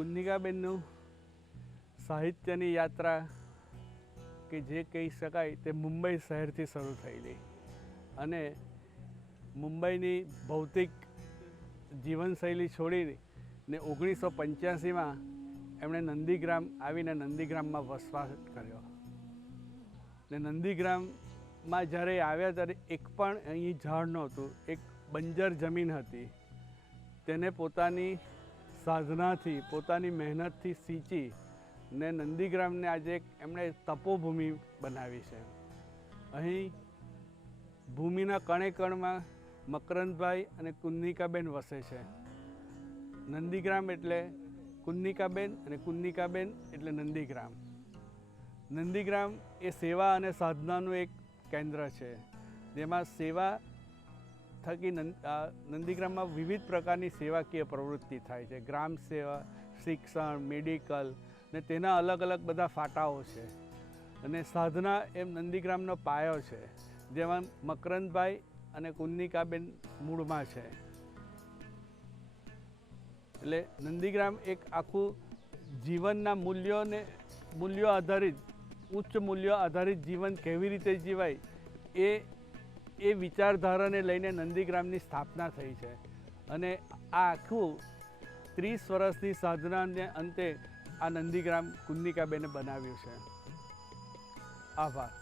કુન્નિકાબેનનું સાહિત્યની યાત્રા કે જે કહી શકાય તે મુંબઈ શહેરથી શરૂ થયેલી અને મુંબઈની ભૌતિક જીવનશૈલી છોડીને 1985માં એમણે નંદીગ્રામ આવીને નંદીગ્રામમાં વસવાટ કર્યો ને નંદીગ્રામમાં જ્યારે આવ્યા ત્યારે એક પણ અહીં ઝાડ નહોતું, એક બંજર જમીન હતી. તેને પોતાની સાધનાથી પોતાની મહેનતથી સિંચી ને નંદીગ્રામને આજે એમણે તપોભૂમિ બનાવી છે. અહીં ભૂમિના કણે કણમાં મકરંદભાઈ અને કુન્નિકાબેન વસે છે. નંદીગ્રામ એટલે કુન્નિકાબેન અને કુન્નિકાબેન એટલે નંદીગ્રામ. નંદીગ્રામ એ સેવા અને સાધનાનું એક કેન્દ્ર છે, જેમાં સેવા થકી નંદીગ્રામમાં વિવિધ પ્રકારની સેવાકીય પ્રવૃત્તિ થાય છે. ગ્રામ સેવા, શિક્ષણ, મેડિકલ ને તેના અલગ અલગ બધા ફાટાઓ છે. અને સાધના એમ નંદીગ્રામનો પાયો છે, જેમાં મકરંદભાઈ અને કુન્નિકાબેન મૂળમાં છે. એટલે નંદીગ્રામ એક આખું જીવનના મૂલ્યો આધારિત, ઉચ્ચ મૂલ્યો આધારિત જીવન કેવી રીતે જીવાય એ વિચારધારાને લઈને નંદીગ્રામની સ્થાપના થઈ છે. અને આ આખું 30 વર્ષની સાધનાને અંતે આ નંદીગ્રામ કુન્નિકાબેને બનાવ્યું છે. આભાર.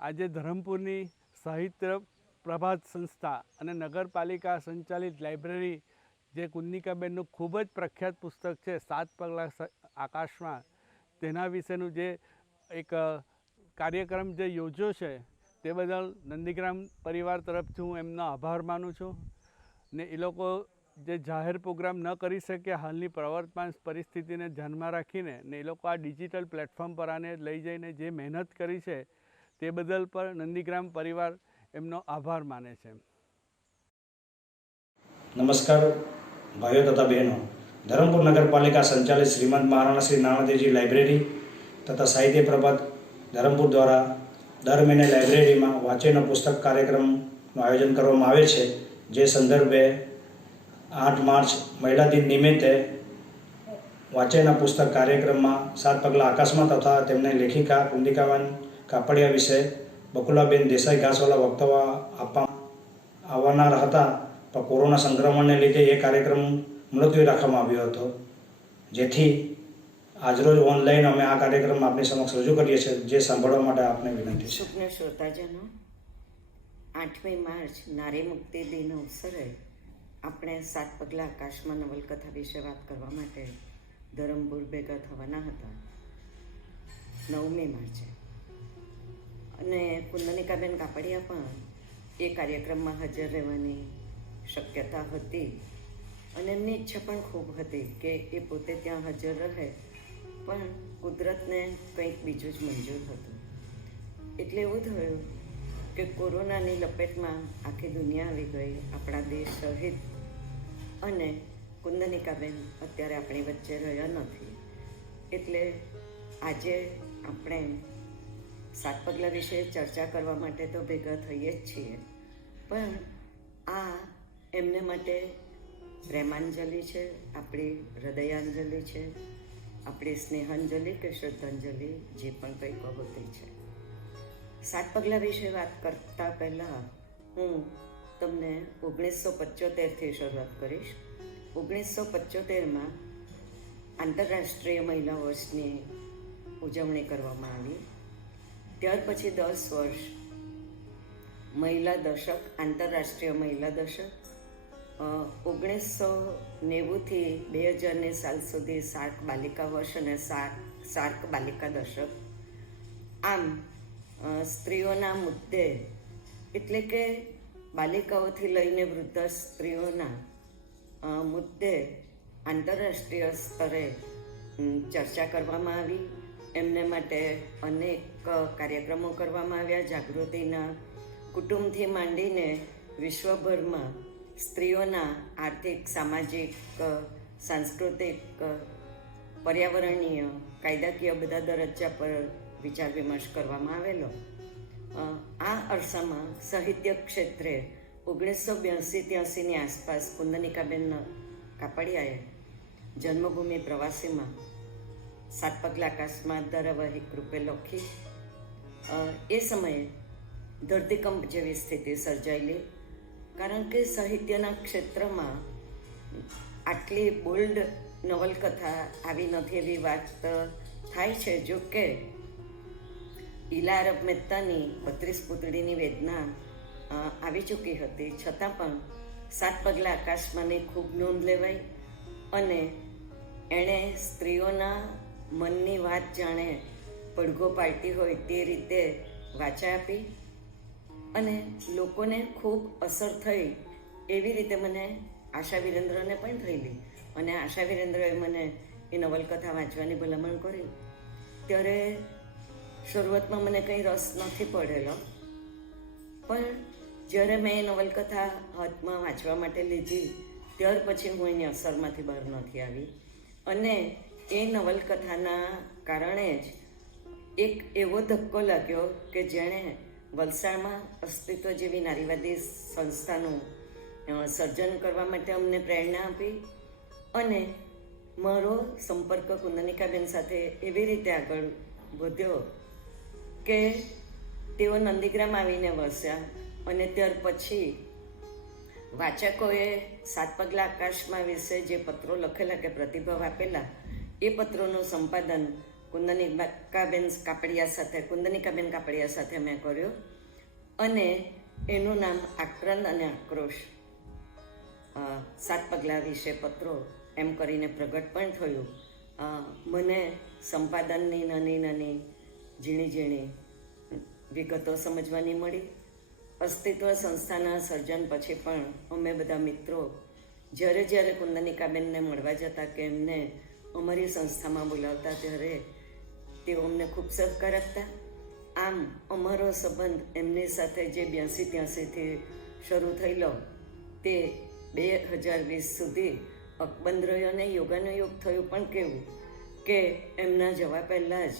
આજે ધરમપુરની સાહિત્ય પ્રભાત સંસ્થા અને નગરપાલિકા સંચાલિત લાઇબ્રેરી, જે કુન્નિકાબેનનું ખૂબ જ પ્રખ્યાત પુસ્તક છે 7 પગલાં આકાશમાં, તેના વિશેનું જે એક કાર્યક્રમ જે યોજ્યો છે તે બદલ નંદીગ્રામ પરિવાર તરફથી હું એમનો આભાર માનું છું. ને એ લોકો જે જાહેર પ્રોગ્રામ ન કરી શકે હાલની પ્રવર્તમાન પરિસ્થિતિને ધ્યાનમાં રાખીને ને એ લોકો આ ડિજિટલ પ્લેટફોર્મ પર આને લઈ જઈને જે મહેનત કરી છે તે બદલ પણ નંદીગ્રામ પરિવાર એમનો આભાર માને છે. નમસ્કાર ભાઈઓ તથા બહેનો. ધરમપુર નગરપાલિકા સંચાલિત શ્રીમંત મહારાણા શ્રી નાણાદેવજી લાઇબ્રેરી તથા સાહિત્ય પ્રભાત ધરમપુર દ્વારા દર મહિને લાઇબ્રેરીમાં વાંચેનો પુસ્તક કાર્યક્રમનું આયોજન કરવામાં આવે છે. જે સંદર્ભે 8 માર્ચ મહિલા દિન નિમિત્તે વાંચેના પુસ્તક કાર્યક્રમમાં 7 પગલાં આકાશમાં તથા તેમને લેખિકા કુન્નિકાબેન કાપડિયા વિશે બકુલાબેન દેસાઈ ઘાસવાલા વક્તવ્ય આપવા આવવાના હતા, પણ કોરોના સંક્રમણને લીધે એ કાર્યક્રમ મુલતવી રાખવામાં આવ્યો હતો. જેથી આજરોજ ઓનલાઈન અમે આ કાર્યક્રમ આપની સમક્ષ રજૂ કરીએ છીએ, જે સાંભળવા માટે આપને વિનંતી છે. સુપને શ્રોતાજનો, 8મી માર્ચ નારી મુક્તિ દિન અવસરે આપણે 7 પગલાં આકાશમાં નવલકથા વિશે વાત કરવા માટે ધરમપુર ભેગા થવાના હતા 9મી માર્ચે. અને કુંદનિકાબેન કાપડિયા પણ એ કાર્યક્રમમાં હાજર રહેવાની શક્યતા હતી અને એમની ઈચ્છા પણ ખૂબ હતી કે એ પોતે ત્યાં હાજર રહે, પણ કુદરતને કંઈક બીજું જ મંજૂર હતું. એટલે એવું થયું કે કોરોનાની લપેટમાં આખી દુનિયા આવી ગઈ, આપણા દેશ સહિત. અને કુંદનિકાબેન અત્યારે આપણી વચ્ચે રહ્યા નથી. એટલે આજે આપણે 7 પગલાં વિશે ચર્ચા કરવા માટે તો ભેગા થઈએ જ છીએ, પણ આ એમને માટે પ્રેમાંજલિ છે, આપણી હૃદયાંજલિ છે, આપણી સ્નેહાંજલિ કે શ્રદ્ધાંજલિ, જે પણ કંઈ કહો તે છે. 7 પગલાં વિશે વાત કરતાં પહેલાં હું તમને 1975થી શરૂઆત કરીશ. 1975માં આંતરરાષ્ટ્રીય મહિલા વર્ષની ઉજવણી કરવામાં આવી. ત્યાર પછી 10 વર્ષ મહિલા દશક, આંતરરાષ્ટ્રીય મહિલા દશક. 1990થી 2000ની સાલ સુધી સાર્ક બાલિકા વર્ષ અને સાર્ક બાલિકા દશક. આમ સ્ત્રીઓના મુદ્દે, એટલે કે બાલિકાઓથી લઈને વૃદ્ધ સ્ત્રીઓના મુદ્દે આંતરરાષ્ટ્રીય સ્તરે ચર્ચા કરવામાં આવી. એમને માટે અનેક કાર્યક્રમો કરવામાં આવ્યા. જાગૃતિના, કુટુંબથી માંડીને વિશ્વભરમાં સ્ત્રીઓના આર્થિક, સામાજિક, સાંસ્કૃતિક, પર્યાવરણીય, કાયદાકીય બધા દરજ્જા પર વિચાર વિમર્શ કરવામાં આવેલો. આ અરસામાં સાહિત્ય ક્ષેત્રે 1982-83ની આસપાસ કુંદનિકાબેન કાપડિયાએ જન્મભૂમિ પ્રવાસીમાં 7 પગલાં આકાશમાં ધારાવાહિક રૂપે લખી. એ સમયે ધરતીકંપ જેવી સ્થિતિ સર્જાયેલી, કારણ કે સાહિત્યના ક્ષેત્રમાં આટલી બોલ્ડ નવલકથા આવી નથી એવી વાત થાય છે. જો કે ઈલા અરબ મહેતાની 32 પૂતળીની વેદના આવી ચૂકી હતી, છતાં પણ 7 પગલાં આકાશમાંની ખૂબ નોંધ લેવાઈ અને એણે સ્ત્રીઓના મનની વાત જાણે પડઘો પાડતી હોય તે રીતે વાચા આપી અને લોકોને ખૂબ અસર થઈ. એવી રીતે મને આશા વિરેન્દ્રને પણ થયેલી અને આશા વિરેન્દ્રએ મને એ નવલકથા વાંચવાની ભલામણ કરી. ત્યારે શરૂઆતમાં મને કંઈ રસ નથી પડેલો, પણ જ્યારે મેં એ નવલકથા હાથમાં વાંચવા માટે લીધી ત્યાર પછી હું એની અસરમાંથી બહાર નથી આવી. અને એ નવલકથાના કારણે જ એક એવો ધક્કો લાગ્યો કે જેણે વલસાડમાં અસ્તિત્વ જેવી નારીવાદી સંસ્થાનું સર્જન કરવા માટે અમને પ્રેરણા આપી. અને મારો સંપર્ક કુંદનિકાબેન સાથે એવી રીતે આગળ વધ્યો કે તેઓ નંદીગ્રામ આવીને વસ્યા અને ત્યાર પછી વાચકોએ 7 પગલાં આકાશમાં વિશે જે પત્રો લખેલા કે પ્રતિભાવ આપેલા, એ પત્રોનું સંપાદન કુંદનિકાબેન કાપડિયા સાથે મેં કર્યું અને એનું નામ આક્રંદ અને આક્રોશ 7 પગલાં વિશે પત્રો એમ કરીને પ્રગટ પણ થયું. મને સંપાદનની નાની ઝીણી વિગતો સમજવાની મળી. અસ્તિત્વ સંસ્થાના સર્જન પછી પણ અમે બધા મિત્રો જ્યારે કુંદનિકાબેનને મળવા જતા કે એમને અમારી સંસ્થામાં બોલાવતા, ત્યારે તેઓ અમને ખૂબ સહકાર આપતા. આમ અમારો સંબંધ એમની સાથે જે 82-83થી શરૂ થયેલો તે 2020 સુધી અકબંધ રહ્યો ને યોગાનુયોગ થયું. પણ કેવું કે એમના જવા પહેલાં જ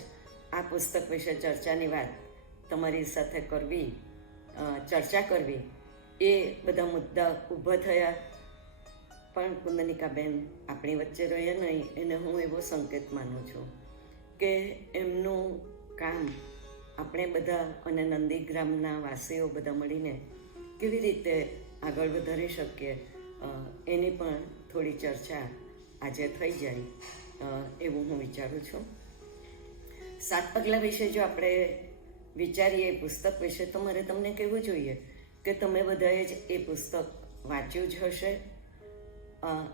આ પુસ્તક વિશે ચર્ચાની વાત તમારી સાથે ચર્ચા કરવી, એ બધા મુદ્દા ઊભા થયા. પણ કુંદનિકાબેન આપણી વચ્ચે રહ્યા નહીં, એને હું એવો સંકેત માનું છું કે એમનું કામ આપણે બધા અને નંદીગ્રામના વાસીઓ બધા મળીને કેવી રીતે આગળ વધારી શકીએ, એની પણ થોડી ચર્ચા આજે થઈ જાય એવું હું વિચારું છું. 7 પગલાં વિશે જો આપણે વિચારીએ પુસ્તક વિશે, તો મારે તમને કહેવું જોઈએ કે તમે બધાએ જ એ પુસ્તક વાંચ્યું જ હશે.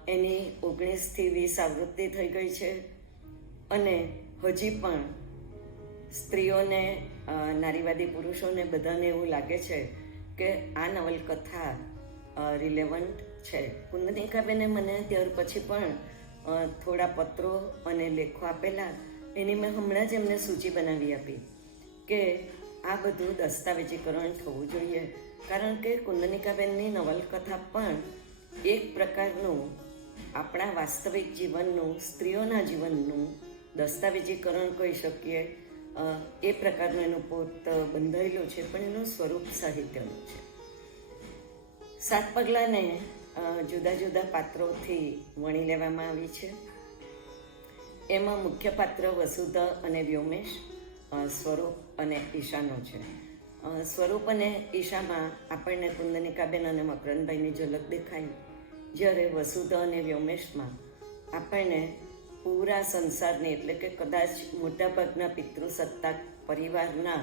એની 19થી 20 આવૃત્તિ થઈ ગઈ છે અને હજી પણ સ્ત્રીઓને, નારીવાદી પુરુષોને બધાને એવું લાગે છે કે આ નવલકથા રિલેવન્ટ છે. કુંદનિકાબેને મને ત્યાર પછી પણ થોડા પત્રો અને લેખો આપેલા. એની મેં હમણાં જ એમને સૂચિ બનાવી આપી કે આ બધું દસ્તાવેજીકરણ થવું જોઈએ, કારણ કે કુંદનિકાબેનની નવલકથા પણ એક પ્રકારનું આપણા વાસ્તવિક જીવનનું, સ્ત્રીઓના જીવનનું દસ્તાવેજીકરણ કહી શકીએ. એ પ્રકારનું એનું પોત બંધાયેલું છે, પણ એનું સ્વરૂપ સાહિત્યનું છે. 7 પગલાંને જુદા જુદા પાત્રોથી વણી લેવામાં આવી છે. એમાં મુખ્ય પાત્ર વસુધા અને વ્યોમેશ, સ્વરૂપ અને ઈશાનો છે. સ્વરૂપ અને ઈશામાં આપણને કુંદનિકાબેન અને મકરંદભાઈની ઝલક દેખાય, જ્યારે વસુધા અને વ્યોમેશમાં આપણને પૂરા સંસારની, એટલે કે કદાચ મોટાભાગના પિતૃસત્તાક પરિવારના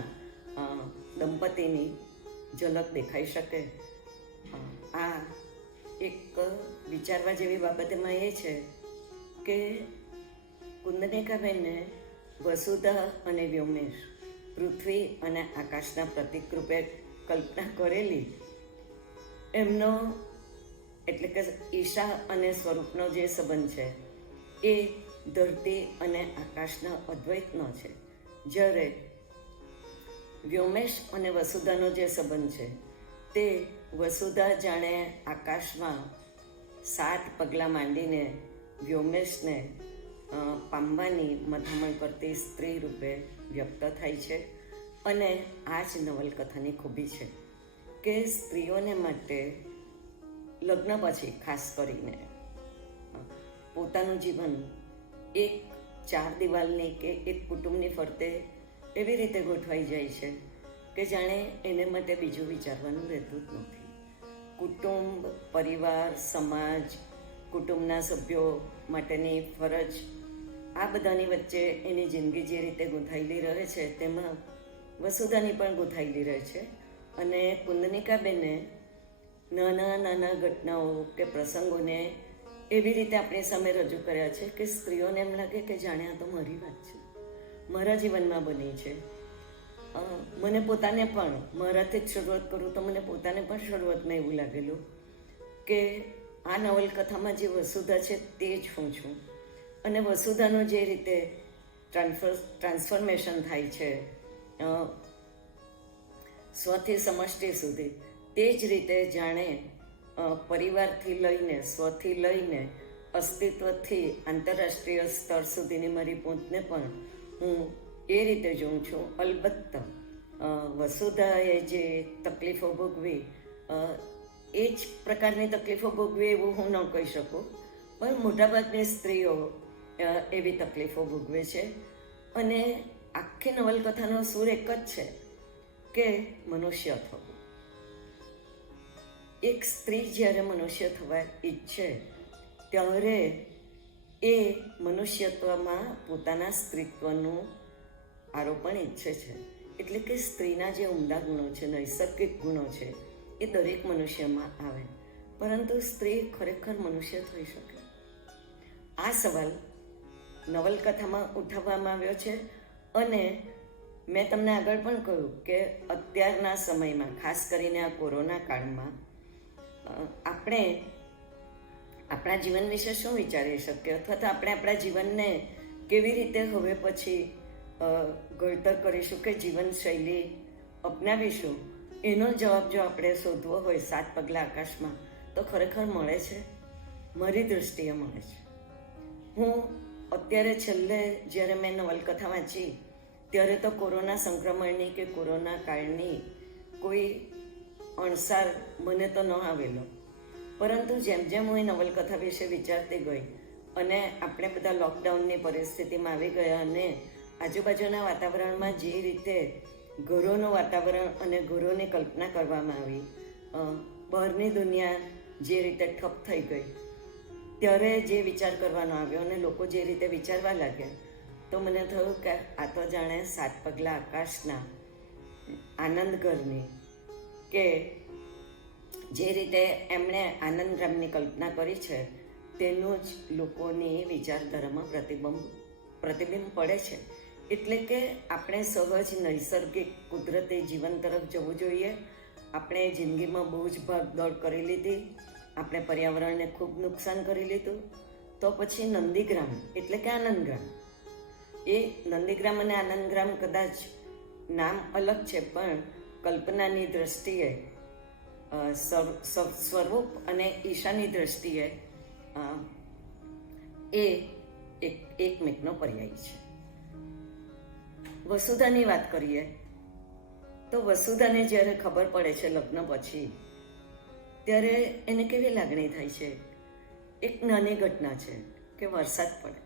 દંપતીની ઝલક દેખાઈ શકે. આ એક વિચારવા જેવી બાબત એમાં એ છે કે કુંદનિકાબેને વસુધા અને વ્યોમેશ, પૃથ્વી અને આકાશના પ્રતીક રૂપે કલ્પના કરેલી. એમનો, એટલે કે ઈશા અને સ્વરૂપનો જે સંબંધ છે એ ધરતી અને આકાશના અદ્વૈતનો છે, જ્યારે વ્યોમેશ અને વસુધાનો જે સંબંધ છે તે વસુધા જાણે આકાશમાં 7 પગલાં માંડીને વ્યોમેશને પામવાની મથામણ કરતી સ્ત્રી રૂપે વ્યક્ત થાય છે. અને આ જ નવલકથાની ખૂબી છે કે સ્ત્રીઓને માટે લગ્ન પછી ખાસ કરીને પોતાનું જીવન એક 4 દિવાલની કે એક કુટુંબની ફરતે એવી રીતે ગોઠવાઈ જાય છે કે જાણે એને માટે બીજું વિચારવાનું રહેતું જ નથી. કુટુંબ, પરિવાર, સમાજ, કુટુંબના સભ્યો માટેની ફરજ, આ બધાની વચ્ચે એની જિંદગી જે રીતે ગૂંથાયેલી રહે છે તેમાં વસુધાની પણ ગૂંથાયેલી રહે છે. અને કુંદનિકાબેને નાના નાના ઘટનાઓ કે પ્રસંગોને એવી રીતે આપણી સામે રજૂ કર્યા છે કે સ્ત્રીઓને એમ લાગે કે જાણે આ તો મારી વાત છે, મારા જીવનમાં બની છે. મને પોતાને પણ, મારાથી જ શરૂઆત કરું તો મને પોતાને પણ શરૂઆતમાં એવું લાગેલું કે આ નવલકથામાં જે વસુધા છે તે જ હું છું. અને વસુધાનું જે રીતે ટ્રાન્સફોર્મેશન થાય છે સ્વથી સમષ્ટિ સુધી, તે જ રીતે જાણે પરિવારથી લઈને, સ્વથી લઈને અસ્તિત્વથી આંતરરાષ્ટ્રીય સ્તર સુધીની મારી પહોંચને પણ હું એ રીતે જોઉં છું. અલબત્ત વસુધાએ જે તકલીફો ભોગવી એ જ પ્રકારની તકલીફો ભોગવી એવું હું ન કહી શકું, પણ મોટાભાગની સ્ત્રીઓ એવી તકલીફો ભોગવે છે. અને આખી નવલકથાનો સૂર એક જ છે કે મનુષ્ય થવું. એક સ્ત્રી જ્યારે મનુષ્ય થવા ઈચ્છે ત્યારે એ મનુષ્યત્વમાં પોતાના સ્ત્રીત્વનું આરોપણ ઈચ્છે છે. એટલે કે સ્ત્રીના જે ઉમદા ગુણો છે, નૈસર્ગિક ગુણો છે, એ દરેક મનુષ્યમાં આવે. પરંતુ સ્ત્રી ખરેખર મનુષ્ય થઈ શકે? આ સવાલ નવલકથામાં ઉઠાવવામાં આવ્યો છે. અને મેં તમને આગળ પણ કહ્યું કે અત્યારના સમયમાં, ખાસ કરીને આ કોરોના કાળમાં, આપણે આપણા જીવન વિશે શું વિચારી શકીએ, અથવા તો આપણે આપણા જીવનને કેવી રીતે હવે પછી ઘડતર કરીશું કે જીવનશૈલી અપનાવીશું, એનો જવાબ જો આપણે શોધવો હોય 7 પગલાં આકાશમાં, તો ખરેખર મળે છે. મારી દૃષ્ટિએ મળે છે. હું અત્યારે છેલ્લે જ્યારે મેં નવલકથા વાંચી ત્યારે તો કોરોના સંક્રમણની કે કોરોના કાળની કોઈ અણસાર મને તો ન આવેલો, પરંતુ જેમ જેમ હું એ નવલકથા વિશે વિચારતી ગઈ અને આપણે બધા લોકડાઉનની પરિસ્થિતિમાં આવી ગયા અને આજુબાજુના વાતાવરણમાં જે રીતે ઘરોનું વાતાવરણ અને ઘરોની કલ્પના કરવામાં આવી, બહારની દુનિયા જે રીતે ઠપ થઈ ગઈ, ત્યારે જે વિચાર કરવાનો આવ્યો અને લોકો જે રીતે વિચારવા લાગ્યા, તો મને થયું કે આ તો જાણે 7 પગલાં આકાશના આનંદ ઘરની કે જે રીતે એમણે આનંદગ્રામની કલ્પના કરી છે તેનું જ લોકોની વિચારધારામાં પ્રતિબિંબ પડે છે. એટલે કે આપણે સહજ નૈસર્ગિક કુદરતી જીવન તરફ જવું જોઈએ. આપણે જિંદગીમાં બહુ જ ભાગદોડ કરી લીધી, આપણે પર્યાવરણને ખૂબ નુકસાન કરી લીધું, તો પછી નંદીગ્રામ એટલે કે આનંદગ્રામ. એ નંદીગ્રામ અને આનંદગ્રામ કદાચ નામ અલગ છે, પણ કલ્પનાની દ્રષ્ટિએ સ્વરૂપ અને ઈશાની દ્રષ્ટિએ એ એકમેકનો પર્યાય છે. વસુધાની વાત કરીએ તો વસુધાને જ્યારે ખબર પડે છે લગ્ન પછી, ત્યારે એને કેવી લાગણી થાય છે? એક નાની ઘટના છે કે વરસાદ પડે.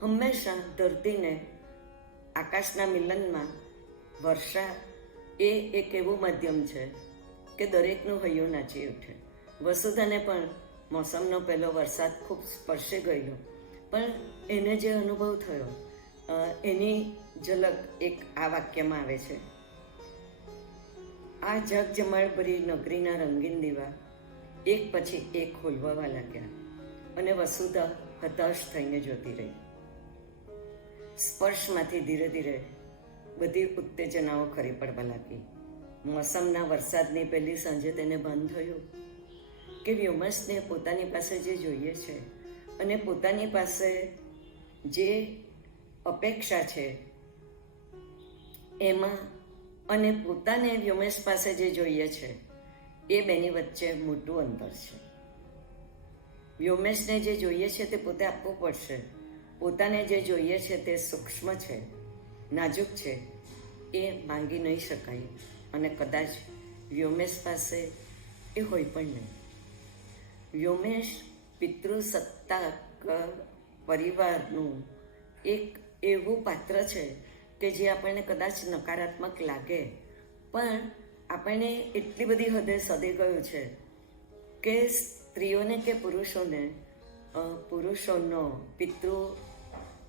હંમેશા ધરતીને આકાશના મિલનમાં વર્ષા એ એક એવું માધ્યમ છે કે દરેકનું હૈયું નાચી ઉઠે. વસુધાને પણ મોસમનો પહેલો વરસાદ ખૂબ સ્પર્શી ગયેલો, પણ એને જે અનુભવ થયો એની ઝલક એક આ વાક્યમાં આવે છે: આ જગજમાળભરી નગરીના રંગીન દીવા એક પછી એક ખોલવાવા લાગ્યા અને વસુધા હતાશ થઈને જોતી રહી. સ્પર્શમાંથી ધીરે ધીરે બધી ઉત્તેજનાઓ ખરી પડવા લાગી. મોસમના વરસાદની પહેલી સાંજે તેને ભાન થયું કે વ્યોમસને પોતાની પાસે જે જોઈએ છે અને પોતાની પાસે જે અપેક્ષા છે એમાં અને પોતાને વ્યોમેશ પાસે જે જોઈએ છે એ બેની વચ્ચે મોટું અંતર છે. વ્યોમેશને જે જોઈએ છે તે પોતે આપવું પડશે. પોતાને જે જોઈએ છે તે સૂક્ષ્મ છે, નાજુક છે, એ માંગી નહીં શકાય અને કદાચ વ્યોમેશ પાસે એ હોય પણ નહીં. વ્યોમેશ પિતૃસત્તાક પરિવારનું એક એવું પાત્ર છે કે જે આપણને કદાચ નકારાત્મક લાગે, પણ આપણને એટલી બધી હદે સદી ગયું છે કે સ્ત્રીઓને કે પુરુષોનો પિતૃ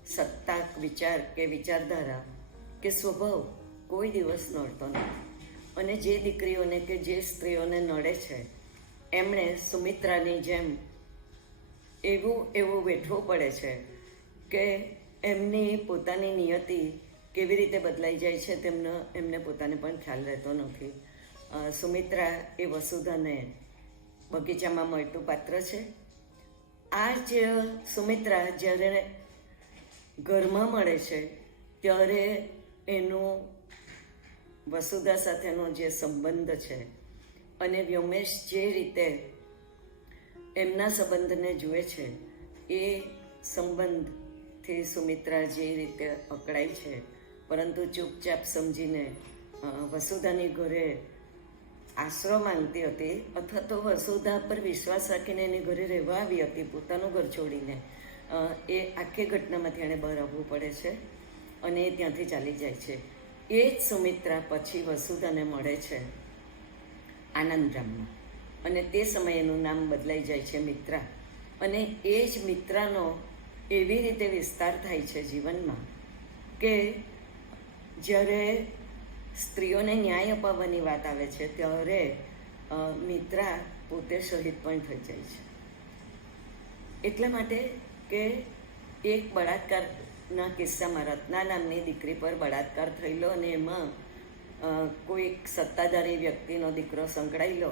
સત્તાક વિચાર કે વિચારધારા કે સ્વભાવ કોઈ દિવસ નડતો નથી. અને જે દીકરીઓને કે જે સ્ત્રીઓને નડે છે એમણે સુમિત્રાની જેમ એવું વેઠવું પડે છે કે એમની પોતાની નિયતિ કેવી રીતે બદલાઈ જાય છે એમને પોતાને પણ ખ્યાલ રહેતો નથી. સુમિત્રા એ વસુધાને બગીચામાં મળતું પાત્ર છે. આ જ સુમિત્રા જ્યારે ઘરમાં મળે છે ત્યારે એનું વસુધા સાથેનો જે સંબંધ છે અને વ્યોમેશ જે રીતે એમના સંબંધને જુએ છે એ સંબંધથી સુમિત્રા જે રીતે અકળાય છે, પરંતુ ચૂપચાપ સમજીને વસુધાની ઘરે આશરો માંગતી હતી, અથવા તો વસુધા પર વિશ્વાસ રાખીને એની ઘરે રહેવા આવી હતી પોતાનું ઘર છોડીને. એ આખી ઘટનામાંથી એણે બહાર આવવું પડે છે અને એ ત્યાંથી ચાલી જાય છે. એ જ સુમિત્રા પછી વસુધાને મળે છે આનંદગ્રામમાં, અને તે સમયે એનું નામ બદલાઈ જાય છે મિત્રા. અને એ જ મિત્રાનો એવી રીતે વિસ્તાર થાય છે જીવનમાં કે જ્યારે સ્ત્રીઓને ન્યાય અપાવવાની વાત આવે છે ત્યારે મિત્રા પોતે શહીદ પણ થઈ જાય છે. એટલા માટે કે એક બળાત્કારના કિસ્સામાં રત્ના નામની દીકરી પર બળાત્કાર થયેલો અને એમાં કોઈક સત્તાધારી વ્યક્તિનો દીકરો સંકળાયેલો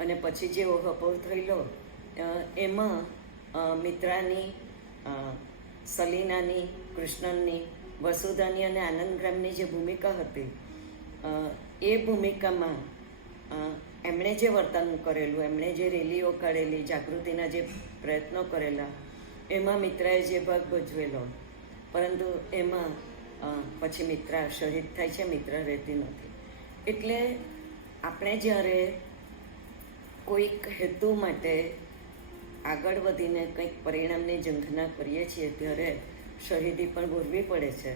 અને પછી જે ઓહપોહ થયેલો એમાં મિત્રાની, સલીનાની, કૃષ્ણનની, વસુધાની અને આનંદગ્રામની જે ભૂમિકા હતી એ ભૂમિકામાં એમણે જે વર્તન કરેલું, એમણે જે રેલીઓ કાઢેલી, જાગૃતિના જે પ્રયત્નો કરેલા, એમાં મિત્રાએ જે ભાગ ભજવેલો, પરંતુ એમાં પછી મિત્રા શહીદ થાય છે, મિત્રા રહેતી નથી. એટલે આપણે જ્યારે કોઈક હેતુ માટે આગળ વધીને કંઈક પરિણામની ઝંખના કરીએ છીએ ત્યારે શહીદી પણ ભોગવવી પડે છે.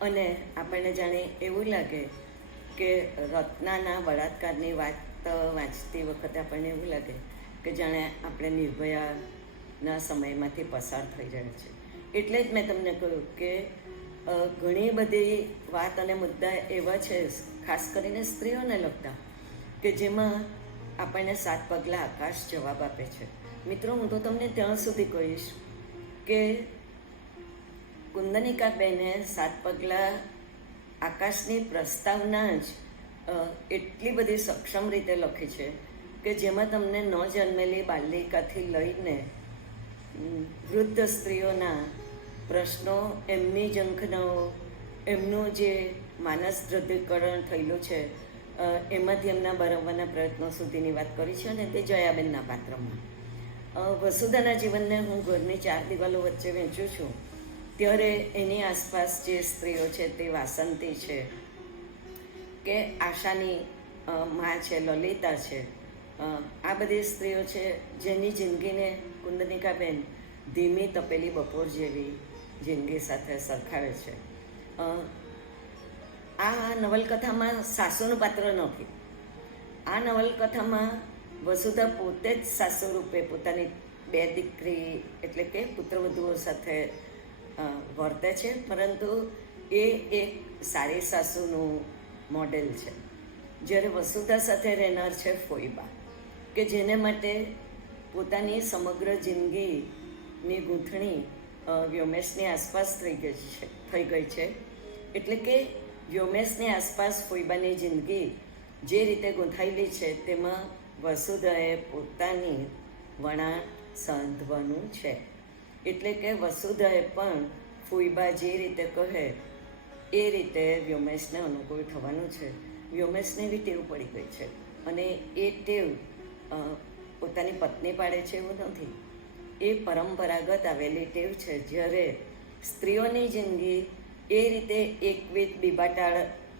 અને આપણને જાણે એવું લાગે કે રત્નાના બળાત્કારની વાત વાંચતી વખતે આપણને એવું લાગે કે જાણે આપણે નિર્ભયાના સમયમાંથી પસાર થઈ રહ્યા છે. એટલે જ મેં તમને કહ્યું કે ઘણી બધી વાત અને મુદ્દા એવા છે, ખાસ કરીને સ્ત્રીઓને લગતા, કે જેમાં આપણને 7 પગલાં આકાશ જવાબ આપે છે. મિત્રો, હું તો તમને ત્યાં સુધી કહીશ કે કુંદનિકાબેને 7 પગલાં આકાશની પ્રસ્તાવના જ એટલી બધી સક્ષમ રીતે લખી છે કે જેમાં તમને ન જન્મેલી બાલિકાથી લઈને વૃદ્ધ સ્ત્રીઓના પ્રશ્નો, એમની ઝંખનાઓ, એમનું જે માનસ દૃઢીકરણ થયેલું છે એમાંથી એમના બરાવવાના પ્રયત્નો સુધીની વાત કરી છે, અને તે જયાબેનના પાત્રમાં. વસુધાના જીવનને હું ઘરની 4 દિવાલો વચ્ચે વહેંચું છું ત્યારે એની આસપાસ જે સ્ત્રીઓ છે તે વાસંતી છે, કે આશાની મા છે, લલિતા છે, આ બધી સ્ત્રીઓ છે જેની જિંદગીને કુંદનિકાબેન ધીમી તપેલી બપોર જેવી જિંદગી સાથે સરખાવે છે. આ નવલકથામાં સાસુનું પાત્ર નથી. આ નવલકથામાં વસુધા પોતે જ સાસુ રૂપે પોતાની 2 દીકરી એટલે કે પુત્રવધુઓ સાથે વર્તે છે, પરંતુ એ એક સારી સાસુનું મોડેલ છે. જ્યારે વસુધા સાથે રહેનાર છે ફોઈબા, કે જેને માટે પોતાની સમગ્ર જિંદગીની ગૂંથણી વ્યોમેશની આસપાસ થઈ ગઈ છે. એટલે કે વ્યોમેશની આસપાસ ફોઈબાની જિંદગી જે રીતે ગૂંથાયેલી છે તેમાં વસુધાએ પોતાની વણાટ સાંધવાનું છે. એટલે કે વસુધાએ પણ ફોઈબા જે રીતે કહે એ રીતે વ્યોમેશને અનુકૂળ થવાનું છે. વ્યોમેશને એવી ટેવ પડી ગઈ છે, અને એ ટેવ પોતાની પત્ની પાડે છે એવું નથી, એ પરંપરાગત આવેલી ટેવ છે. જ્યારે સ્ત્રીઓની જિંદગી એ રીતે એકવિધ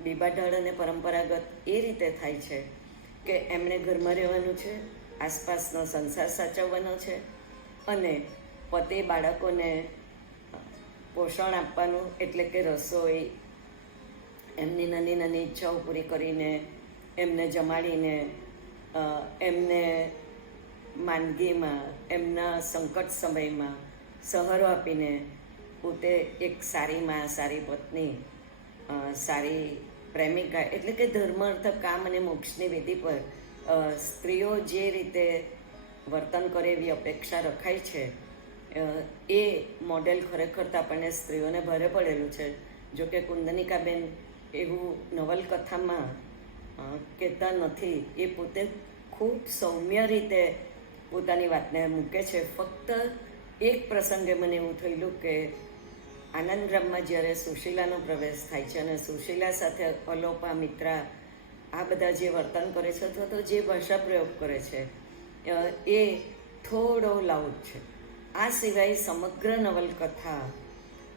બીબાઢાળ અને પરંપરાગત એ રીતે થાય છે કે એમણે ઘરમાં રહેવાનું છે, આસપાસનો સંસાર સાચવવાનો છે, અને પતિ બાળકોને પોષણ આપવાનું, એટલે કે રસોઈ, એમની નાની નાની ઈચ્છાઓ પૂરી કરીને, એમને જમાડીને, એમને માંદગીમાં, એમના સંકટ સમયમાં સહારો આપીને પોતે એક સારી મા, સારી પત્ની, સારી પ્રેમિકા, એટલે કે ધર્મ, અર્થ, કામ અને મોક્ષની વેદી પર સ્ત્રીઓ જે રીતે વર્તન કરે એવી અપેક્ષા રખાય છે, એ મોડેલ ખરેખર તો આપણને સ્ત્રીઓને ભારે પડેલું છે. જોકે કુંદનિકાબેન એવું નવલકથામાં કહેતા નથી, એ પોતે ખૂબ સૌમ્ય રીતે પોતાની વાતને મૂકે છે. ફક્ત એક પ્રસંગે મને એવું થયેલું કે આનંદગ્રામમાં જ્યારે સુશીલાનો પ્રવેશ થાય છે અને સુશીલા સાથે અલોપા, મિત્રા, આ બધા જે વર્તન કરે છે અથવા તો જે ભાષા પ્રયોગ કરે છે એ થોડો લાઉડ છે. આ સિવાય સમગ્ર નવલકથા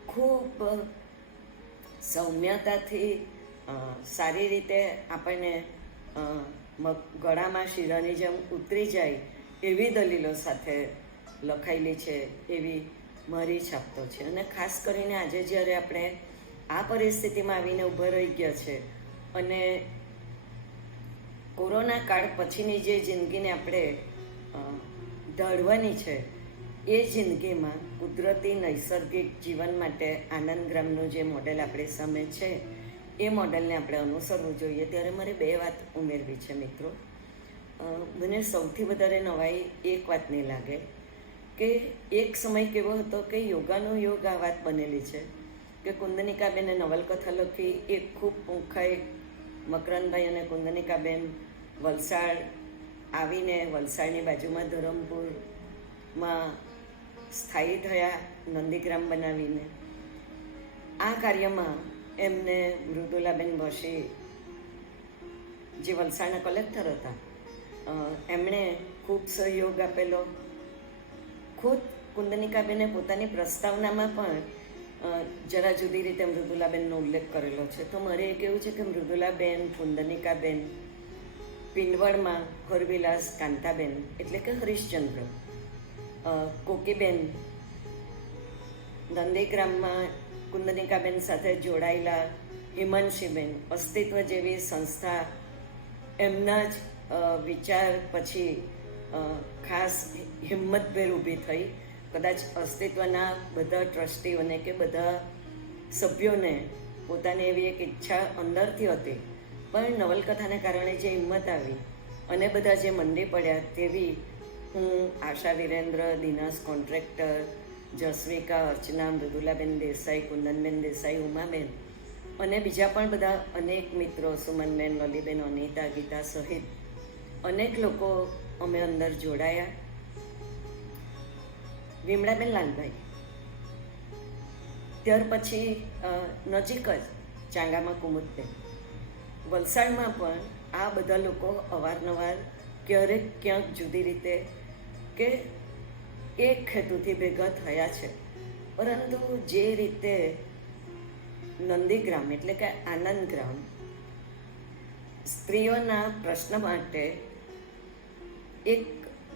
ખૂબ સૌમ્યતાથી સારી રીતે આપણને ગળામાં શીરાની જેમ ઉતરી જાય એવી દલીલો સાથે લખાયેલી છે, એવી મારી છાપ તો છે. અને ખાસ કરીને આજે જ્યારે આપણે આ પરિસ્થિતિમાં આવીને ઊભા રહી ગયા છે અને કોરોના કાળ પછીની જે જિંદગીને આપણે ઢાળવાની છે, એ જિંદગીમાં કુદરતી નૈસર્ગિક જીવન માટે આનંદગ્રામનું જે મોડેલ આપણી સામે છે એ મોડેલને આપણે અનુસરવું જોઈએ. ત્યારે મારે 2 વાત ઉમેરવી છે મિત્રો. મને સૌથી વધારે નવાઈ એક વાતની લાગે કે એક સમય કેવો હતો કે યોગાનો યોગ આ વાત બનેલી છે કે કુંદનિકાબેને નવલકથા લખી, એ ખૂબ પૂંખાઈ મકરંદભાઈ અને કુંદનિકાબેન વલસાડ આવીને વલસાડની બાજુમાં ધરમપુરમાં સ્થાયી થયા, નંદીગ્રામ બનાવીને. આ કાર્યમાં એમને મૃદુલાબેન ભોશી જે વલસાડના કલેક્ટર હતા એમણે ખૂબ સહયોગ આપેલો. ખુદ કુંદનિકાબેને પોતાની પ્રસ્તાવનામાં પણ જરા જુદી રીતે મૃદુલાબેનનો ઉલ્લેખ કરેલો છે. તો મારે એ કહેવું છે કે મૃદુલાબેન, કુંદનિકાબેન, પિંડવળમાં હરવિલાસ કાંતાબેન એટલે કે હરીશચંદ્ર, કોકીબેન, નંદીગ્રામમાં કુંદનિકાબેન સાથે જોડાયેલા હિમાંશીબેન, અસ્તિત્વ જેવી સંસ્થા એમના જ વિચાર પછી ખાસ હિંમતભેર ઊભી થઈ. કદાચ અસ્તિત્વના બધા ટ્રસ્ટીઓને કે બધા સભ્યોને પોતાની એવી એક ઈચ્છા અંદરથી હતી, પણ નવલકથાને કારણે જે હિંમત આવી અને બધા જે મંડી પડ્યા તેવી હું આશા વિરેન્દ્ર, દિનાસ કોન્ટ્રાક્ટર, જસવિકા, અર્ચના, મૃદુલાબેન દેસાઈ, કુંદનબેન દેસાઈ, ઉમાબેન અને બીજા પણ બધા અનેક મિત્રો, સુમનબેન, લલીબેન, અનિતા, ગીતા સહિત અનેક લોકો અમે અંદર જોડાયા. વિમળાબેન લાલભાઈ, ત્યાર પછી નજીક જ ચાંગામાં કુમુદબેન, વલસાડમાં પણ આ બધા લોકો અવારનવાર ક્યારેક ક્યાંક જુદી રીતે કે એક હેતુથી ભેગા થયા છે. પરંતુ જે રીતે નંદીગ્રામ એટલે કે આનંદગ્રામ સ્ત્રીઓના પ્રશ્ન માટે એક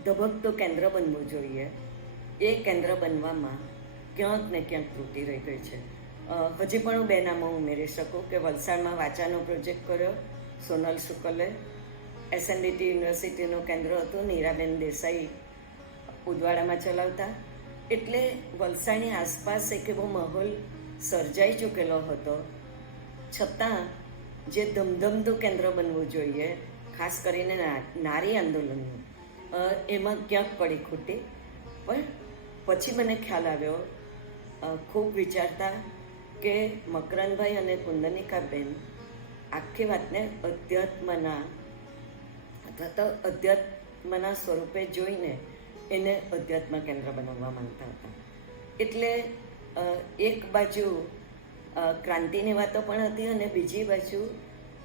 ધબકતું કેન્દ્ર બનવું જોઈએ, એ કેન્દ્ર બનવામાં ક્યાંક ને ક્યાંક ત્રુટી રહી ગઈ છે. હજી પણ હું બે નામો ઉમેરી શકું કે વલસાડમાં વાચાનો પ્રોજેક્ટ કર્યો સોનલ શુકલે, એસએનડીટી યુનિવર્સિટીનું કેન્દ્ર હતું નીરાબેન દેસાઈ ઉદવાડામાં ચલાવતા. એટલે વલસાડની આસપાસ એક એવો માહોલ સર્જાઈ ચૂકેલો હતો, છતાં જે ધમધમતું કેન્દ્ર બનવું જોઈએ, ખાસ કરીને નારી આંદોલનનું, એમાં ક્યાંક પડી ખૂટી. પણ પછી મને ખ્યાલ આવ્યો ખૂબ વિચારતા કે મકરંદભાઈ અને કુંદનિકાબેન આખી વાતને અધ્યાત્મના અથવા તો અધ્યાત્મના સ્વરૂપે જોઈને એને અધ્યાત્મ કેન્દ્ર બનાવવા માંગતા હતા. એટલે એક બાજુ ક્રાંતિની વાતો પણ હતી અને બીજી બાજુ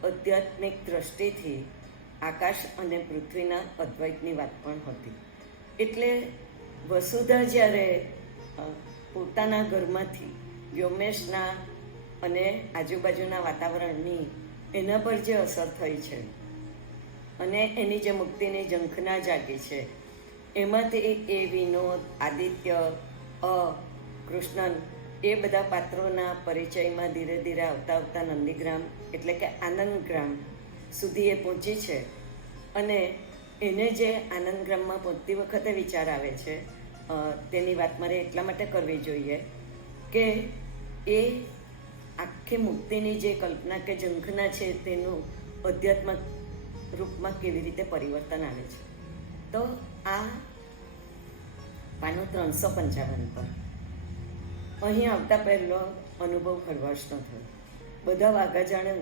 આધ્યાત્મિક દ્રષ્ટિથી આકાશ અને પૃથ્વીના અદ્વૈતની વાત પણ હતી. એટલે વસુધા જ્યારે પોતાના ઘરમાંથી વ્યોમેશના અને આજુબાજુના વાતાવરણની એના પર જે અસર થઈ છે અને એની જે મુક્તિની ઝંખના જાગી છે, એમાંથી એ વિનોદ, આદિત્ય, કૃષ્ણન એ બધા પાત્રોના પરિચયમાં ધીરે ધીરે આવતા આવતા નંદીગ્રામ એટલે કે આનંદગ્રામ સુધી એ પહોંચી છે. અને એને જે આનંદગ્રામમાં પહોંચતી વખતે વિચાર આવે છે તેની વાત મારે એટલા માટે કરવી જોઈએ કે એ આખી મુક્તિની જે કલ્પના કે ઝંખના છે તેનું અધ્યાત્મક રૂપમાં કેવી રીતે પરિવર્તન આવે છે. તો આ પાનું 355 પર અહીં આવતા પહેલો અનુભવ હળવાશનો થયો. બધા વાઘા જાણે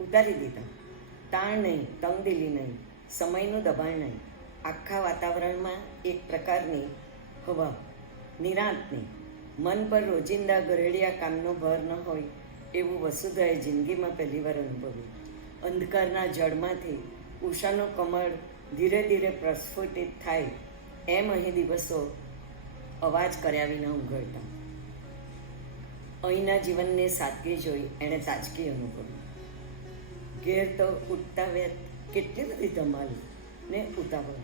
ઉતારી દીધા. તાણ નહીં, તંગદિલી નહીં, સમયનું દબાણ નહીં, આખા વાતાવરણમાં એક પ્રકારની હવા, નિરાંતની, મન પર રોજિંદા ઘરેડિયા કામનો ભાર ન હોય એવું વસુધાએ જિંદગીમાં પહેલીવાર અનુભવ્યું. અંધકારના જળમાંથી ઉષાનું કમળ ધીરે ધીરે પ્રસ્ફુટિત થાય એમ અહીં દિવસો અવાજ કર્યા વિના ઉઘડતા. અહીંના જીવનની સાદગી જોઈ એણે તાજગી અનુભવી. ઘેર તો ઉઠતા વેત કેટલી બધી ધમાલ ને ઉતાવળ,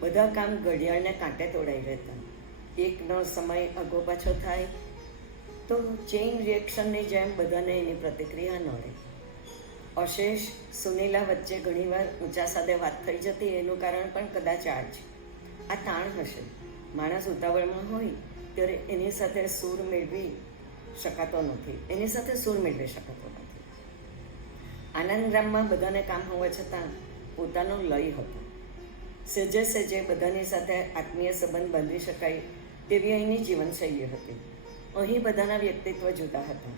બધા કામ ઘડિયાળને કાંટે તોડાઈ રહેતા. એકનો સમય આગો પાછો થાય તો ચેઇન રિએક્શનની જેમ બધાને એની પ્રતિક્રિયા નડે. અશેષ સુનીલા વચ્ચે ઘણીવાર ઊંચા સાથે વાત થઈ જતી, એનું કારણ પણ કદાચ આ જ આ તાણ હશે. માણસ ઉતાવળમાં હોય ત્યારે એની સાથે સૂર મેળવી શકાતો નથી. આનંદગ્રામમાં બધાને કામ હોવા છતાં પોતાનો લય હતો. સેજે સેજે બધાની સાથે આત્મીય સંબંધ બાંધી શકાય તેવી અહીંની જીવનશૈલી હતી. અહીં બધાના વ્યક્તિત્વ જુદા હતા,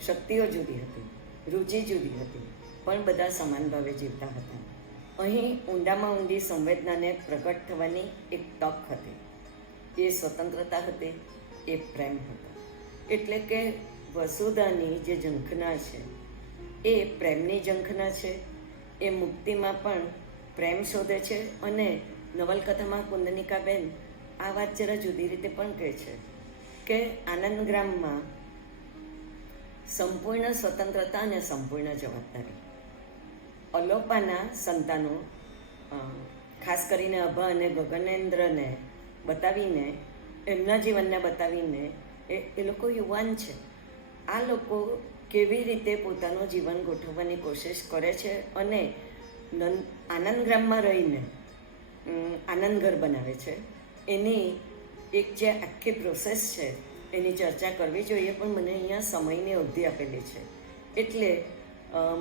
શક્તિઓ જુદી હતી, રુચિ જુદી હતી, પણ બધા સમાન ભાવે જીવતા હતા. અહીં ઊંડામાં ઊંડી સંવેદનાને પ્રગટ થવાની એક તક હતી. એ સ્વતંત્રતા હતી, એ પ્રેમ હતો. એટલે કે વસુધાની જે ઝંખના છે એ પ્રેમની ઝંખના છે. એ મુક્તિમાં પણ પ્રેમ શોધે છે. અને નવલકથામાં કુંદનિકાબેન આ વાત જરા જુદી રીતે પણ કહે છે કે આનંદગ્રામમાં સંપૂર્ણ સ્વતંત્રતા અને સંપૂર્ણ જવાબદારી. અલોપાના સંતાનો, ખાસ કરીને અભા અને ગગનેન્દ્રને બતાવીને, એમના જીવનને બતાવીને એ લોકો યુવાન છે. આ લોકો કેવી રીતે પોતાનું જીવન ગોઠવવાની કોશિશ કરે છે અને આનંદગ્રામમાં રહીને આનંદઘર બનાવે છે. એની એક જે આખી પ્રોસેસ છે એની ચર્ચા કરવી જોઈએ, પણ મને અહીંયા સમયની અવધિ આપેલી છે એટલે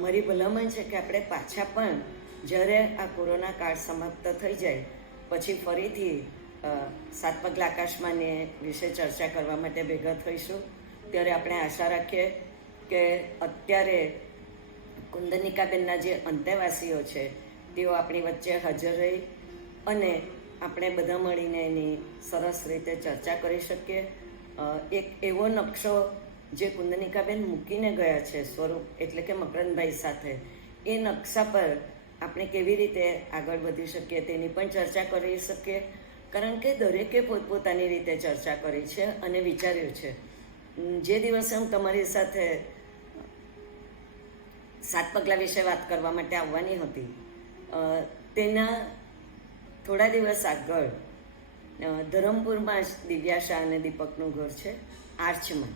મારી ભલામણ છે કે આપણે પાછા પણ જ્યારે આ કોરોના કાળ સમાપ્ત થઈ જાય પછી ફરીથી સાત પગલા આકાશમાંને વિશે ચર્ચા કરવા માટે ભેગા થઈશું. ત્યારે આપણે આશા રાખીએ કે અત્યારે કુંદનિકાબેનના જે અંતેવાસીઓ છે તેઓ આપણી વચ્ચે હાજર રહી અને આપણે બધા મળીને એની સરસ રીતે ચર્ચા કરી શકીએ. એક એવો નકશો જે કુંદનિકાબેન મૂકીને ગયા છે સ્વરૂપ એટલે કે મકરંદભાઈ સાથે, એ નકશા પર આપણે કેવી રીતે આગળ વધી શકીએ તેની પણ ચર્ચા કરી શકીએ. કારણ કે દરેકે પોતપોતાની રીતે ચર્ચા કરી છે અને વિચાર્યું છે. જે દિવસે હું તમારી સાથે સાત પગલા વિશે વાત કરવા માટે આવવાની હતી તેના થોડા દિવસ આગળ ધરમપુરમાં જ દિવ્યાશા અને દીપકનું ઘર છે, આર્ચમાં.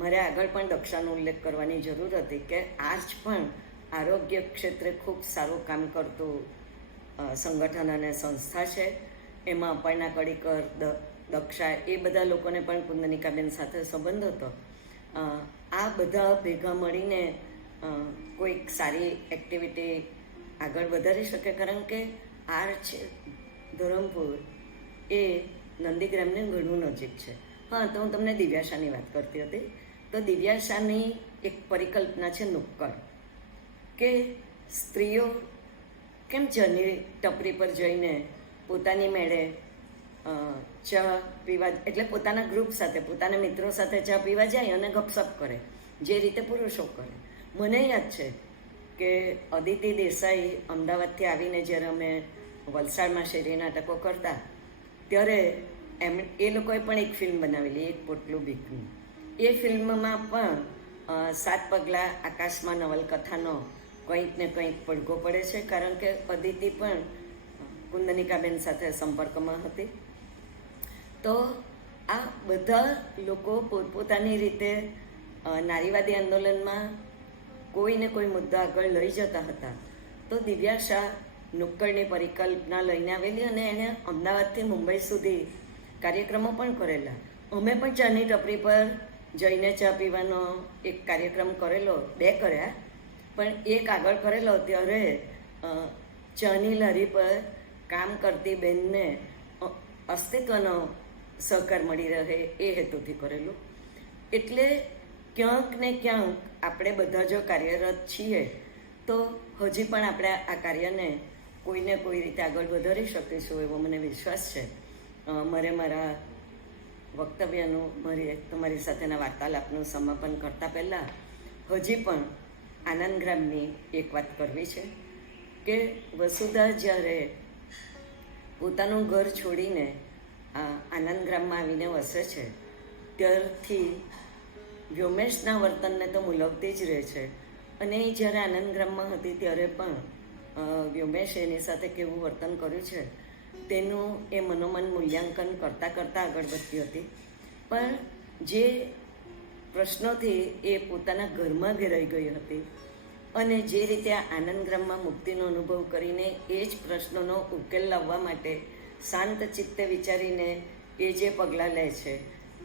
મારે આગળ પણ દક્ષાનો ઉલ્લેખ કરવાની જરૂર હતી કે આર્ચ પણ આરોગ્ય ક્ષેત્રે ખૂબ સારું કામ કરતું સંગઠન અને સંસ્થા છે. એમાં અપર્ણા કડીકર, દક્ષા, એ બધા લોકોને પણ કુંદનિકાબેન સાથે સંબંધ હતો. આ બધા ભેગા મળીને કોઈક સારી એક્ટિવિટી આગળ વધારી શકે. કારણ કે આર્ચ ધરમપુર એ નંદીગ્રામને ઘણું નજીક છે. હા, તો હું તમને દિવ્યાશાની વાત કરતી હતી. તો દિવ્યાશાની એક પરિકલ્પના છે નુક્કડ, કે સ્ત્રીઓ કેમ ચાની ટપરી પર જઈને પોતાની મેળે ચા પીવા, એટલે પોતાના ગ્રુપ સાથે, પોતાના મિત્રો સાથે ચા પીવા જાય અને ગપસપ કરે, જે રીતે પુરુષો કરે. મને યાદ છે કે અદિતિ દેસાઈ અમદાવાદથી આવીને જ્યારે અમે વલસાડમાં શેરી નાટકો કરતા ત્યારે એ લોકોએ પણ એક ફિલ્મ બનાવેલી, એક પોટલું બીકનું. એ ફિલ્મમાં પણ સાત પગલા આકાશમાં નવલકથાનો કંઈક ને કંઈક પડઘો પડે છે. કારણ કે અદિતિ પણ કુંદનિકાબેન સાથે સંપર્કમાં હતી. તો આ બધા લોકો પોતપોતાની રીતે નારીવાદી આંદોલનમાં કોઈ ને કોઈ મુદ્દા આગળ લઈ જતા હતા. તો દિવ્યાશા નુક્કડની પરિકલ્પના લઈને આવેલી અને એણે અમદાવાદથી મુંબઈ સુધી કાર્યક્રમો પણ કરેલા. અમે પણ ચાની ટપરી પર જઈને ચા પીવાનો એક કાર્યક્રમ કરેલો, 2 કર્યા, પણ એક આગળ કરેલો ત્યારે ચાની લારી પર કામ કરતી બહેનને અસ્તિત્વનો સહકાર મળી રહે એ હેતુથી કરેલું. એટલે ક્યાંક ને ક્યાંક આપણે બધા જો કાર્યરત છીએ તો હજી પણ આપણે આ કાર્યને કોઈને કોઈ રીતે આગળ વધારી શકીશું એવો મને વિશ્વાસ છે. મારે મારા વક્તવ્યનું, તમારી સાથેના વાર્તાલાપનું સમાપન કરતાં પહેલાં હજી પણ આનંદગ્રામની એક વાત કરવી છે કે વસુધા જ્યારે પોતાનું ઘર છોડીને આનંદગ્રામમાં આવીને વસે છે ત્યારથી વ્યોમેશના વર્તનને તો મૂલવતી જ રહે છે. અને એ જ્યારે આનંદગ્રામમાં હતી ત્યારે પણ વ્યોમેશ એની સાથે કેવું વર્તન કર્યું છે તેનું એ મનોમન મૂલ્યાંકન કરતાં કરતાં આગળ વધતી હતી. પણ જે પ્રશ્નોથી એ પોતાના ઘરમાં ઘેરાઈ ગઈ હતી અને જે રીતે આનંદગ્રામમાં મુક્તિનો અનુભવ કરીને એ જ પ્રશ્નોનો ઉકેલ લાવવા માટે શાંત ચિત્તે વિચારીને એ જે પગલાં લે છે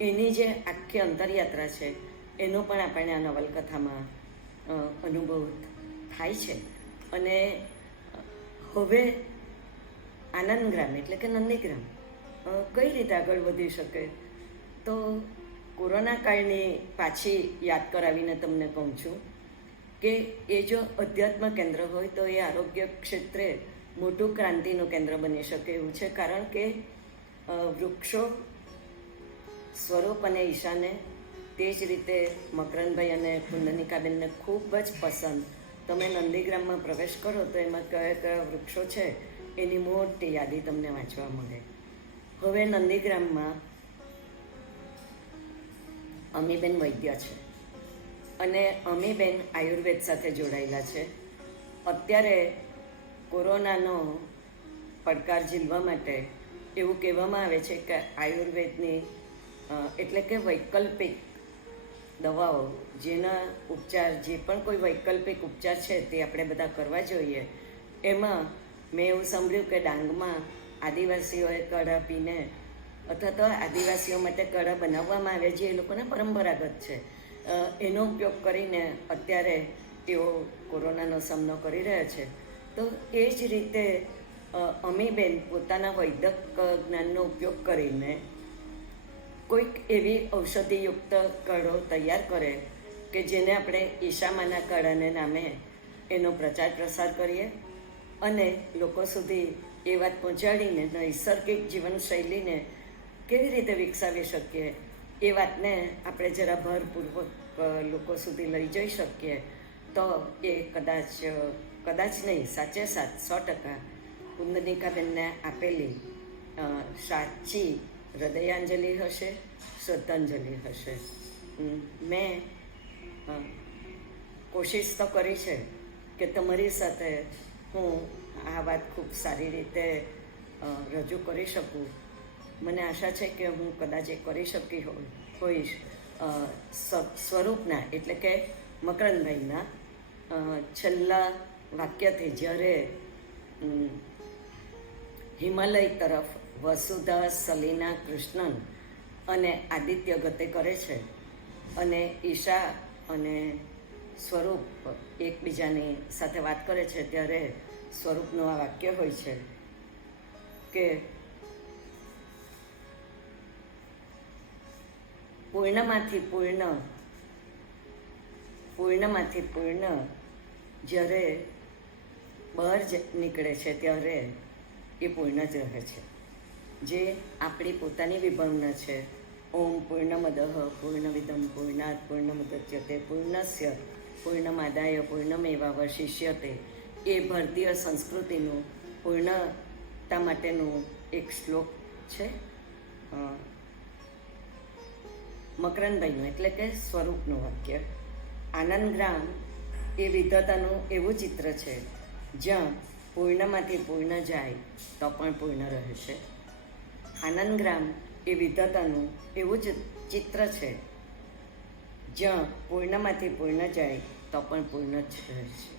એની જે આખી અંતરયાત્રા છે એનો પણ આપણને આ નવલકથામાં અનુભવ થાય છે. અને હવે આનંદગ્રામ એટલે કે નંદીગ્રામ કઈ રીતે આગળ વધી શકે, તો કોરોના કાળની પાછી યાદ કરાવીને તમને કહું છું કે એ જો અધ્યાત્મ કેન્દ્ર હોય તો એ આરોગ્ય ક્ષેત્રે મોટું ક્રાંતિનું કેન્દ્ર બની શકે એવું છે. કારણ કે વૃક્ષો સ્વરૂપ અને ઈશાને તે જ રીતે મકરંદભાઈ અને કુંદનિકાબેનને ખૂબ જ પસંદ. તમે નંદીગ્રામમાં પ્રવેશ કરો તો એમાં કયા કયા વૃક્ષો છે એની મોટી યાદી તમને વાંચવા મળે. હવે નંદીગ્રામમાં અમીબેન વૈદ્ય છે અને અમીબેન આયુર્વેદ સાથે જોડાયેલા છે. અત્યારે કોરોનાનો પડકાર ઝીલવા માટે એવું કહેવામાં આવે છે કે આયુર્વેદની એટલે કે વૈકલ્પિક દવાઓ, જેના ઉપચાર, જે પણ કોઈ વૈકલ્પિક ઉપચાર છે તે આપણે બધા કરવા જોઈએ. એમાં મેં એવું સાંભળ્યું કે ડાંગમાં આદિવાસીઓએ કાઢા પીને અથવા તો આદિવાસીઓ માટે કાઢા બનાવવામાં આવે જે એ લોકોને પરંપરાગત છે, એનો ઉપયોગ કરીને અત્યારે તેઓ કોરોનાનો સામનો કરી રહ્યા છે. તો એ જ રીતે અમીબેન પોતાના વૈદક જ્ઞાનનો ઉપયોગ કરીને કોઈક એવી ઔષધિયુક્ત કાળો તૈયાર કરે કે જેને આપણે ઈશામાના કાળાને નામે એનો પ્રચાર પ્રસાર કરીએ અને લોકો સુધી એ વાત પહોંચાડીને નૈસર્ગિક જીવનશૈલીને કેવી રીતે વિકસાવી શકીએ એ વાતને આપણે જરા ભારપૂર્વક લોકો સુધી લઈ જઈ શકીએ તો એ કદાચ નહીં, સાચે સાચ 100% કુંદનિકાબેનને આપેલી સાચી હૃદયાંજલિ હશે, શ્રદ્ધાંજલિ હશે. મેં કોશિશ તો કરી છે કે તમારી સાથે હું આ વાત ખૂબ સારી રીતે રજૂ કરી શકું. મને આશા છે કે હું કદાચ એ કરી શકી હોઈશ. સ્વરૂપના એટલે કે મકરંદભાઈના છેલ્લા વાક્યથી જ્યારે હિમાલય તરફ વસુધા, સલીના, કૃષ્ણન અને આદિત્ય ગતે કરે છે અને ઈશા અને સ્વરૂપ એકબીજાની સાથે વાત કરે છે ત્યારે સ્વરૂપનું આ વાક્ય હોય છે કે પૂર્ણમાંથી પૂર્ણ જ્યારે બહાર નીકળે છે ત્યારે એ પૂર્ણ જ રહે છે. જે આપણી પોતાની વિભાવના છે, ઓમ પૂર્ણમદઃ પૂર્ણમિદં પૂર્ણાત પૂર્ણમુદચ્યતે પૂર્ણસ્ય પૂર્ણમાદાય પૂર્ણમેવાવશિષ્યતે, એ ભારતીય સંસ્કૃતિનું પૂર્ણતા માટેનું એક શ્લોક છે મકરંદભાઈનું એટલે કે સ્વરૂપનું વાક્ય. આનંદગ્રામ એ વિધાતાનું એવું ચિત્ર છે જ્યાં પૂર્ણમાંથી પૂર્ણ જાય તો પણ પૂર્ણ રહે છે. આનંદગ્રામ એ વિધાતાનું એવું જ ચિત્ર છે જ્યાં પૂર્ણમાંથી પૂર્ણ જાય તો પણ પૂર્ણ જ રહે છે.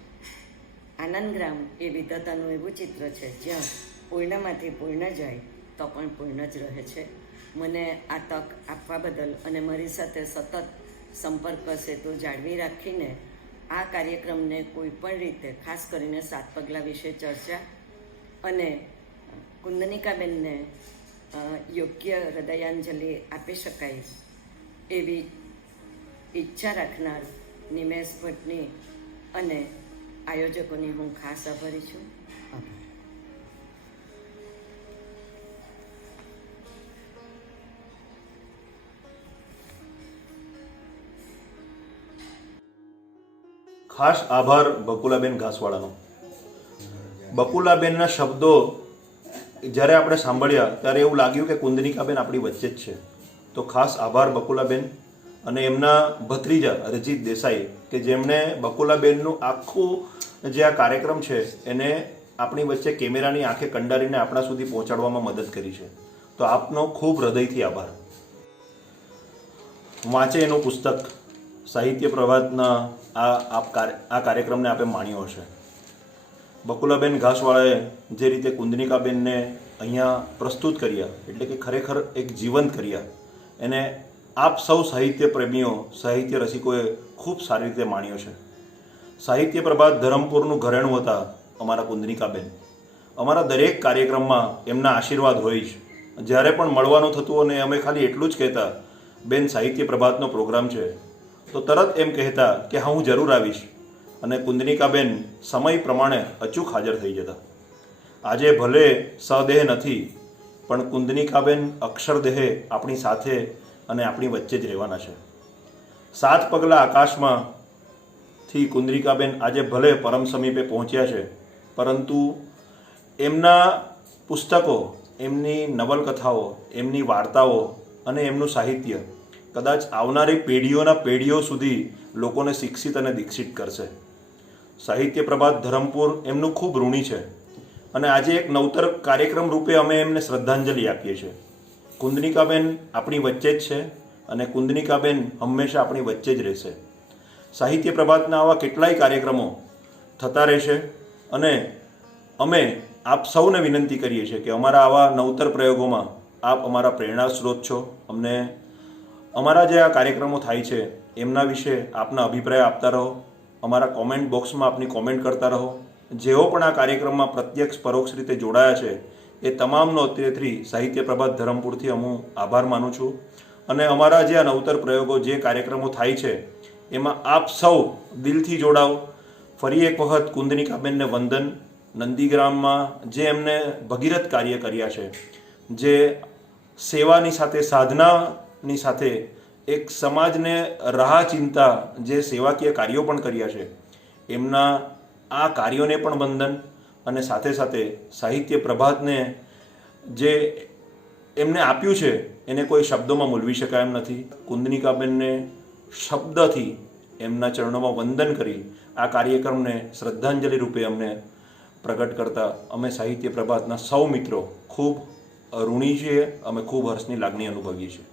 આનંદગ્રામ એ વિધાતાનું એવું ચિત્ર છે જ્યાં પૂર્ણમાંથી પૂર્ણ જાય તો પણ પૂર્ણ જ રહે છે. મને આ તક આપવા બદલ અને મારી સાથે સતત સંપર્ક સેતુ જાળવી રાખીને આ કાર્યક્રમને કોઈ પણ રીતે ખાસ કરીને 7 પગલાં વિશે ચર્ચા અને કુંદનિકાબેનને યોગ્ય હૃદયાંજલિ આપી શકાય એવી ઈચ્છા રાખનાર નિમેશ ભટ્ટની અને આયોજકોની હું ખાસ આભારી છું. આભાર. ખાસ આભાર બકુલાબેન ઘાસવાળાનો. બકુલાબેનના શબ્દો જ્યારે આપણે સાંભળ્યા ત્યારે એવું લાગ્યું કે કુંદનિકાબેન આપણી વચ્ચે જ છે. તો ખાસ આભાર બકુલાબેન અને એમના ભત્રીજા રજીત દેસાઈ કે જેમણે બકુલાબેનનું આખું જે આ કાર્યક્રમ છે એને આપણી વચ્ચે કેમેરાની આંખે કંડારીને આપણા સુધી પહોંચાડવામાં મદદ કરી છે. તો આપનો ખૂબ હૃદયથી આભાર. વાંચે એનું પુસ્તક સાહિત્ય પ્રભાતના આ કાર્યક્રમને આપે માણ્યો હશે. બકુલાબેન ઘાસવાળાએ જે રીતે કુંદનિકાબેનને અહીંયા પ્રસ્તુત કર્યા એટલે કે ખરેખર એક જીવંત કર્યા એને આપ સૌ સાહિત્ય પ્રેમીઓ, સાહિત્ય રસિકોએ ખૂબ સારી રીતે માણ્યો છે. સાહિત્ય પ્રભાત ધરમપુરનું ઘરેણું હતા અમારા કુંદનિકાબેન. અમારા દરેક કાર્યક્રમમાં એમના આશીર્વાદ હોય જ. જ્યારે પણ મળવાનું થતું અને અમે ખાલી એટલું જ કહેતા બેન સાહિત્ય પ્રભાતનો પ્રોગ્રામ છે તો તરત એમ કહેતા કે હા હું જરૂર આવીશ અને કુંદનિકાબેન સમય પ્રમાણે અચૂક હાજર થઈ જતા. આજે ભલે સદેહ નથી પણ કુંદનિકાબેન અક્ષરદેહે આપણી સાથે અને આપણી વચ્ચે જ રહેવાના છે. 7 પગલાં આકાશમાંથી કુંદનિકાબેન આજે ભલે પરમ સમીપે પહોંચ્યા છે પરંતુ એમના પુસ્તકો, એમની નવલકથાઓ, એમની વાર્તાઓ અને એમનું સાહિત્ય કદાચ આવનારી પેઢીઓ સુધી લોકોને શિક્ષિત અને દીક્ષિત કરશે. સાહિત્ય પ્રભાત ધરમપુર એમનું ખૂબ ઋણી છે અને આજે એક નવતર કાર્યક્રમ રૂપે અમે એમને શ્રદ્ધાંજલિ આપીએ છીએ. કુંદનિકાબેન આપણી વચ્ચે જ છે અને કુંદનિકાબેન હંમેશા આપણી વચ્ચે જ રહેશે. સાહિત્ય પ્રભાતના આવા કેટલાય કાર્યક્રમો થતા રહેશે અને અમે આપ સૌને વિનંતી કરીએ છીએ કે અમારા આવા નવતર પ્રયોગોમાં આપ અમારા પ્રેરણા સ્ત્રોત છો. અમને અમારા જે આ કાર્યક્રમો થાય છે એમના વિશે આપના અભિપ્રાય આપતા રહો. અમારા કોમેન્ટ બોક્સમાં આપની કોમેન્ટ કરતા રહો જેઓ પણ આ કાર્યક્રમમાં પ્રત્યક્ષ પરોક્ષ રીતે જોડાયા છે એ તમામનો અત્રેથી સાહિત્ય પ્રભાત ધરમપુરથી હું આભાર માનું છું. અને અમારા જે આ નવતર પ્રયોગો જે કાર્યક્રમો થાય છે એમાં આપ સૌ દિલથી જોડાઓ. ફરી એક વખત કુંદનિકાબેનને વંદન. નંદીગ્રામમાં જે એમને ભગીરથ કાર્ય કર્યા છે, જે સેવાની સાથે સાધનાની સાથે એક સમાજને રાહ ચિંતા જે સેવાકીય કાર્યો પણ કર્યા છે, એમના આ કાર્યોને પણ વંદન. અને સાથે સાથે સાહિત્ય પ્રભાતને જે એમને આપ્યું છે એને કોઈ શબ્દોમાં મૂલવી શકાય એમ નથી. કુંદનિકાબેનને શબ્દથી એમના ચરણોમાં વંદન કરી આ કાર્યક્રમને શ્રદ્ધાંજલિ રૂપે અમને પ્રગટ કરતા અમે સાહિત્ય પ્રભાતના સૌ મિત્રો ખૂબ ઋણી છીએ. અમે ખૂબ હર્ષની લાગણી અનુભવીએ છીએ.